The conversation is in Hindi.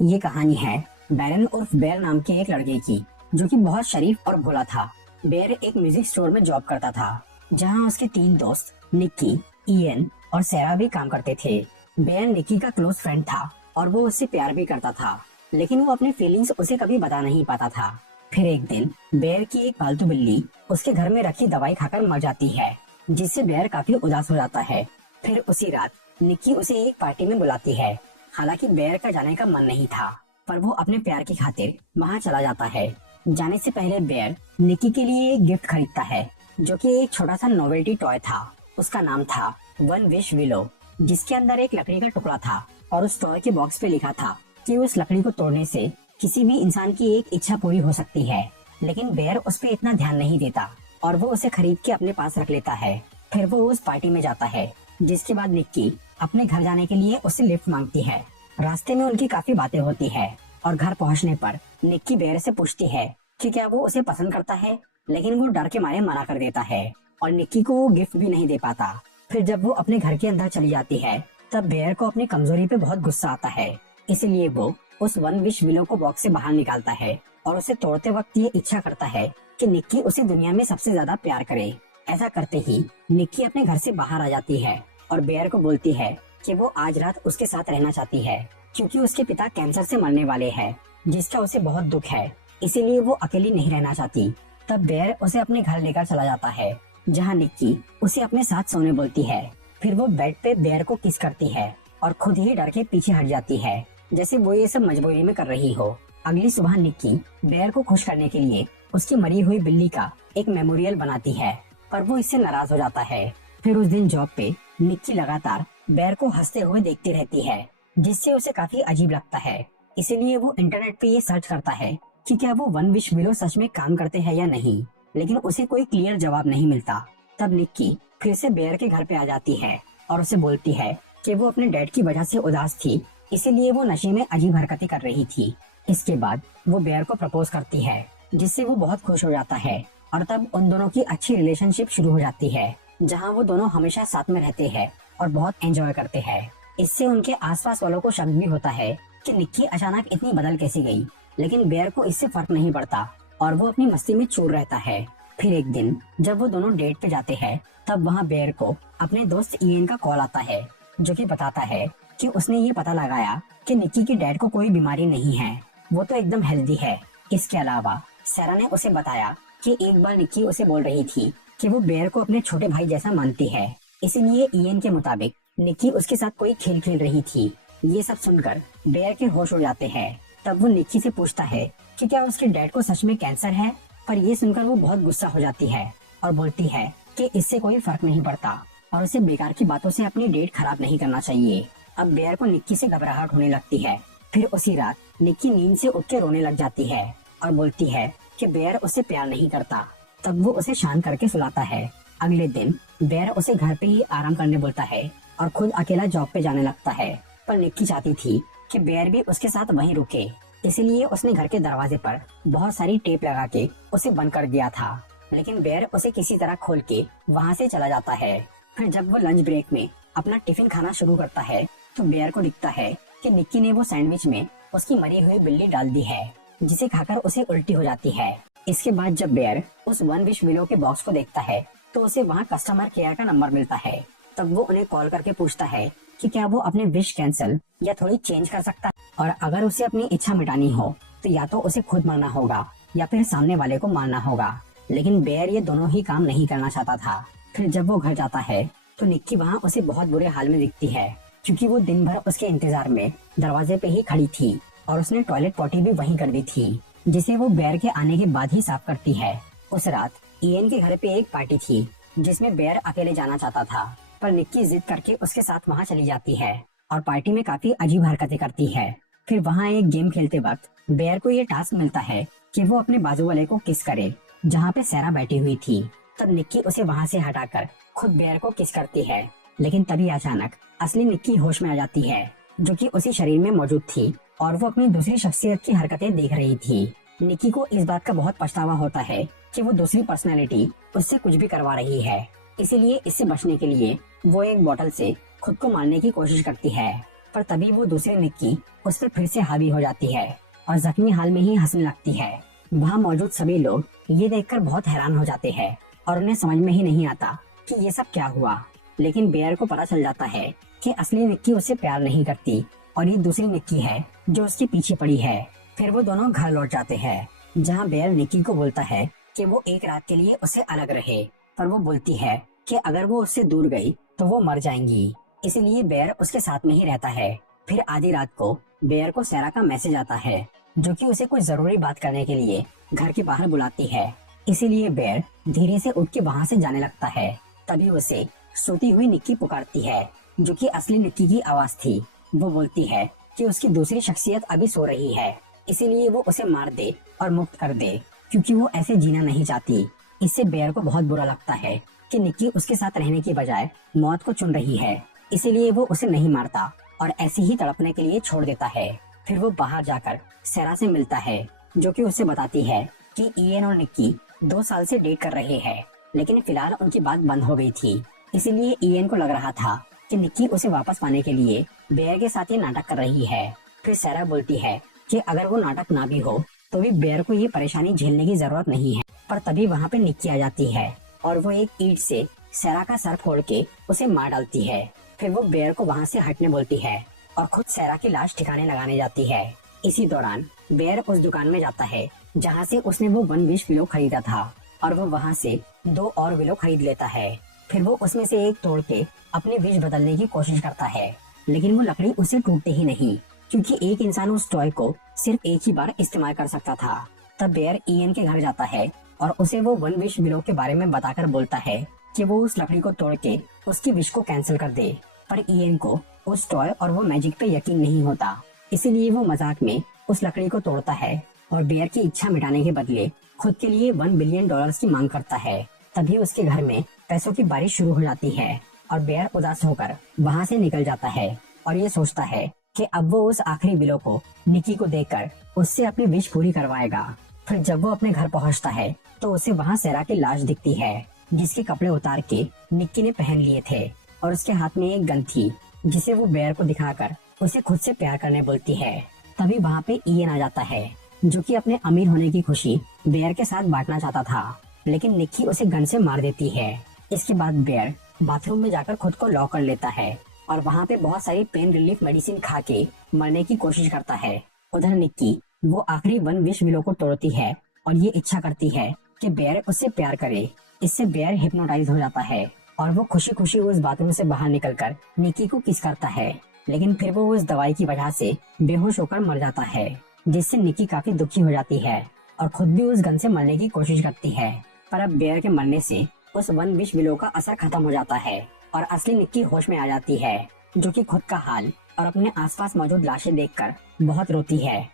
ये कहानी है बैरन उर्फ बेर नाम के एक लड़के की, जो कि बहुत शरीफ और भोला था। बेर एक म्यूजिक स्टोर में जॉब करता था, जहां उसके तीन दोस्त निक्की, इयन और सैरा भी काम करते थे। बेर निक्की का क्लोज फ्रेंड था और वो उससे प्यार भी करता था, लेकिन वो अपने फीलिंग्स उसे कभी बता नहीं पाता था। फिर एक दिन बेर की एक पालतू बिल्ली उसके घर में रखी दवाई खाकर मर जाती है, जिससे बेर काफी उदास हो जाता है। फिर उसी रात निक्की उसे एक पार्टी में बुलाती है। हालांकि बेर का जाने का मन नहीं था, पर वो अपने प्यार की खातिर वहां चला जाता है। जाने से पहले बेर निक्की के लिए एक गिफ्ट खरीदता है, जो कि एक छोटा सा नोवेल्टी टॉय था। उसका नाम था वन विश विलो, जिसके अंदर एक लकड़ी का टुकड़ा था और उस टॉय के बॉक्स पे लिखा था कि उस लकड़ी को तोड़ने से किसी भी इंसान की एक इच्छा पूरी हो सकती है। लेकिन बेर उस पे इतना ध्यान नहीं देता और वो उसे खरीद के अपने पास रख लेता है। फिर वो उस पार्टी में जाता है, जिसके बाद निक्की अपने घर जाने के लिए उससे लिफ्ट मांगती है। रास्ते में उनकी काफी बातें होती है और घर पहुंचने पर निक्की बेर से पूछती है कि क्या वो उसे पसंद करता है, लेकिन वो डर के मारे मना कर देता है और निक्की को वो गिफ्ट भी नहीं दे पाता। फिर जब वो अपने घर के अंदर चली जाती है, तब बेर को अपनी कमजोरी पे बहुत गुस्सा आता है। इसलिए वो उस वन विश विलो को बॉक्स से बाहर निकालता है और उसे तोड़ते वक्त ये इच्छा करता है कि निक्की उसे दुनिया में सबसे ज्यादा प्यार करे। ऐसा करते ही निक्की अपने घर से बाहर आ जाती है और बेर को बोलती है कि वो आज रात उसके साथ रहना चाहती है, क्योंकि उसके पिता कैंसर से मरने वाले हैं, जिसका उसे बहुत दुख है। इसीलिए वो अकेली नहीं रहना चाहती। तब बेर उसे अपने घर लेकर चला जाता है, जहाँ निक्की उसे अपने साथ सोने बोलती है। फिर वो बेड पे बेर को किस करती है और खुद ही डर के पीछे हट जाती है, जैसे वो ये सब मजबूरी में कर रही हो। अगली सुबह निक्की बेर को खुश करने के लिए उसकी मरी हुई बिल्ली का एक मेमोरियल बनाती है, पर वो इससे नाराज हो जाता है। फिर उस दिन जॉब पे निक्की लगातार बेर को हंसते हुए देखती रहती है, जिससे उसे काफी अजीब लगता है। इसीलिए वो इंटरनेट पे ये सर्च करता है कि क्या वो वन विश विलो सच में काम करते हैं या नहीं, लेकिन उसे कोई क्लियर जवाब नहीं मिलता। तब निक्की फिर से बेर के घर पे आ जाती है और उसे बोलती है कि वो अपने डैड की वजह से उदास थी, इसीलिए वो नशे में अजीब हरकतें कर रही थी। इसके बाद वो बेर को प्रपोज करती है, जिससे वो बहुत खुश हो जाता है और तब उन दोनों की अच्छी रिलेशनशिप शुरू हो जाती है, जहाँ वो दोनों हमेशा साथ में रहते हैं और बहुत एंजॉय करते हैं। इससे उनके आसपास वालों को शक भी होता है कि निक्की अचानक इतनी बदल कैसे गई, लेकिन बेर को इससे फर्क नहीं पड़ता और वो अपनी मस्ती में चूर रहता है। फिर एक दिन जब वो दोनों डेट पे जाते हैं, तब वहाँ बेर को अपने दोस्त इयन का कॉल आता है, जो कि बताता है कि उसने ये पता लगाया कि निक्की के डैड को कोई बीमारी नहीं है, वो तो एकदम हेल्दी है। इसके अलावा सैरा ने उसे बताया कि एक बार निक्की उसे बोल रही थी कि वो बेर को अपने छोटे भाई जैसा मानती है, इसीलिए इयन के मुताबिक निक्की उसके साथ कोई खेल खेल रही थी। ये सब सुनकर बेर के होश उड़ जाते हैं। तब वो निक्की से पूछता है कि क्या उसके डैड को सच में कैंसर है, पर ये सुनकर वो बहुत गुस्सा हो जाती है और बोलती है कि इससे कोई फर्क नहीं पड़ता और उसे बेकार की बातों से अपनी डेट खराब नहीं करना चाहिए। अब बेर को निक्की से घबराहट होने लगती है। फिर उसी रात निक्की नींद से उठ के रोने लग जाती है और बोलती है कि बेर उससे प्यार नहीं करता। तब वो उसे शांत करके सुलाता है। अगले दिन बेर उसे घर पे ही आराम करने बोलता है और खुद अकेला जॉब पे जाने लगता है। पर निक्की चाहती थी कि बेर भी उसके साथ वहीं रुके, इसलिए उसने घर के दरवाजे पर बहुत सारी टेप लगा के उसे बंद कर दिया था। लेकिन बेर उसे किसी तरह खोल के वहाँ से चला जाता है। फिर जब वो लंच ब्रेक में अपना टिफिन खाना शुरू करता है, तो बेर को दिखता है कि निक्की ने वो सैंडविच में उसकी मरी हुई बिल्ली डाल दी है, जिसे खाकर उसे उल्टी हो जाती है। इसके बाद जब बेर उस वन विश विलो के बॉक्स को देखता है, तो उसे वहाँ कस्टमर केयर का नंबर मिलता है। तब वो उन्हें कॉल करके पूछता है कि क्या वो अपने विश कैंसिल या थोड़ी चेंज कर सकता है, और अगर उसे अपनी इच्छा मिटानी हो तो या तो उसे खुद मरना होगा या फिर सामने वाले को मारना होगा। लेकिन बेर ये दोनों ही काम नहीं करना चाहता था। फिर जब वो घर जाता है, तो निक्की वहाँ उसे बहुत बुरे हाल में दिखती है, क्योंकि वो दिन भर उसके इंतजार में दरवाजे पे ही खड़ी थी और उसने टॉयलेट पॉटी भी वहीं कर दी थी, जिसे वो बेर के आने के बाद ही साफ करती है। उस रात इयन के घर पे एक पार्टी थी, जिसमें बेर अकेले जाना चाहता था, पर निक्की जिद करके उसके साथ वहाँ चली जाती है और पार्टी में काफी अजीब हरकतें करती है। फिर वहाँ एक गेम खेलते वक्त बेर को ये टास्क मिलता है कि वो अपने बाजू वाले को किस करे, जहाँ पे सैरा बैठी हुई थी। तब निक्की उसे वहाँ से हटाकर खुद बेर को किस करती है, लेकिन तभी अचानक असली निक्की होश में आ जाती है, जो कि उसी शरीर में मौजूद थी और वो अपनी दूसरी शख्सियत की हरकतें देख रही थी। निक्की को इस बात का बहुत पछतावा होता है कि वो दूसरी पर्सनैलिटी उससे कुछ भी करवा रही है। इसीलिए इससे बचने के लिए वो एक बोतल से खुद को मारने की कोशिश करती है। पर तभी वो दूसरी निक्की उस पर फिर से हावी हो जाती है और जख्मी हाल में ही हंसने लगती है। वहाँ मौजूद सभी लोग ये देखकर बहुत हैरान हो जाते हैं और उन्हें समझ में ही नहीं आता कि ये सब क्या हुआ। लेकिन बेयर को पता चल जाता है कि असली निक्की उससे प्यार नहीं करती और ये दूसरी निक्की है जो उसके पीछे पड़ी है। फिर वो दोनों घर लौट जाते हैं, जहाँ बेयर निक्की को बोलता है कि वो एक रात के लिए उससे अलग रहे, पर वो बोलती है कि अगर वो उससे दूर गई तो वो मर जाएंगी, इसलिए बेयर उसके साथ में ही रहता है। फिर आधी रात को बेयर को सैरा का मैसेज आता है, जो कि उसे कुछ जरूरी बात करने के लिए घर के बाहर बुलाती है। इसीलिए बेयर धीरे से उठ के वहाँ से जाने लगता है। तभी उसे सोती हुई निक्की पुकारती है, जो कि असली निक्की की आवाज थी। वो बोलती है कि उसकी दूसरी शख्सियत अभी सो रही है, इसीलिए वो उसे मार दे और मुक्त कर दे, क्योंकि वो ऐसे जीना नहीं चाहती। इससे बेयर को बहुत बुरा लगता है कि निक्की उसके साथ रहने की बजाय मौत को चुन रही है, इसीलिए वो उसे नहीं मारता और ऐसे ही तड़पने के लिए छोड़ देता है। फिर वो बाहर जाकर सैरा से मिलता है, जो कि उसे बताती है कि इयन और निक्की 2 साल से डेट कर रहे हैं, लेकिन फिलहाल उनकी बात बंद हो गई थी। इसीलिए इयन को लग रहा था कि निक्की उसे वापस पाने के लिए बेयर के साथ ये नाटक कर रही है। फिर सैरा बोलती है कि अगर वो नाटक ना भी हो तो भी बेयर को ये परेशानी झेलने की जरूरत नहीं है। पर तभी वहाँ पे निक्की आ जाती है और वो एक ईंट से सैरा का सर फोड़ के उसे मार डालती है। फिर वो बेयर को वहाँ से हटने बोलती है और खुद सैरा की लाश ठिकाने लगाने जाती है। इसी दौरान बेयर उस दुकान में जाता है जहाँ से उसने वो 1 विश विलो खरीदा था और वो वहाँ से 2 और विलो खरीद लेता है। फिर वो उसमें से एक तोड़ के अपने विश बदलने की कोशिश करता है, लेकिन वो लकड़ी उसे टूटते ही नहीं, क्योंकि एक इंसान उस टॉय को सिर्फ एक ही बार इस्तेमाल कर सकता था। तब बेयर इयन के घर जाता है और उसे वो 1 विश विलो के बारे में बताकर बोलता है कि वो उस लकड़ी को तोड़ के उसकी विश को कैंसिल कर दे। पर इयन को उस टॉय और वो मैजिक पे यकीन नहीं होता, इसीलिए वो मजाक में उस लकड़ी को तोड़ता है और बेयर की इच्छा मिटाने के बदले खुद के लिए $1 बिलियन की मांग करता है। तभी उसके घर में पैसों की बारिश शुरू हो जाती है और बेयर उदास होकर वहाँ से निकल जाता है और ये सोचता है कि अब वो उस आखिरी विलो को निक्की को देकर उससे अपनी विश पूरी करवाएगा। फिर जब वो अपने घर पहुँचता है तो उसे वहाँ सैरा की लाश दिखती है, जिसके कपड़े उतार के निक्की ने पहन लिए थे और उसके हाथ में एक गन थी, जिसे वो बेयर को दिखाकर उसे खुद से प्यार करने बोलती है। तभी वहाँ पे इयन आ जाता है, जो कि अपने अमीर होने की खुशी बेयर के साथ बांटना चाहता था, लेकिन निक्की उसे गन से मार देती है। इसके बाद बेयर बाथरूम में जाकर खुद को लॉक कर लेता है और वहाँ पे बहुत सारी पेन रिलीफ मेडिसिन खा के मरने की कोशिश करता है। उधर निक्की वो आखिरी 1 विश विलो को तोड़ती है और ये इच्छा करती है कि बेयर उससे प्यार करे। इससे बेयर हिप्नोटाइज हो जाता है और वो खुशी खुशी उस बाथरूम से बाहर निकलकर निक्की को किस करता है, लेकिन फिर वो उस दवाई की वजह से बेहोश होकर मर जाता है, जिससे निक्की काफी दुखी हो जाती है और खुद भी उस गन से मरने की कोशिश करती है। पर अब बेयर के मरने से उस 1 विश विलो का असर खत्म हो जाता है और असली निक्की होश में आ जाती है, जो कि खुद का हाल और अपने आसपास मौजूद लाशें देखकर बहुत रोती है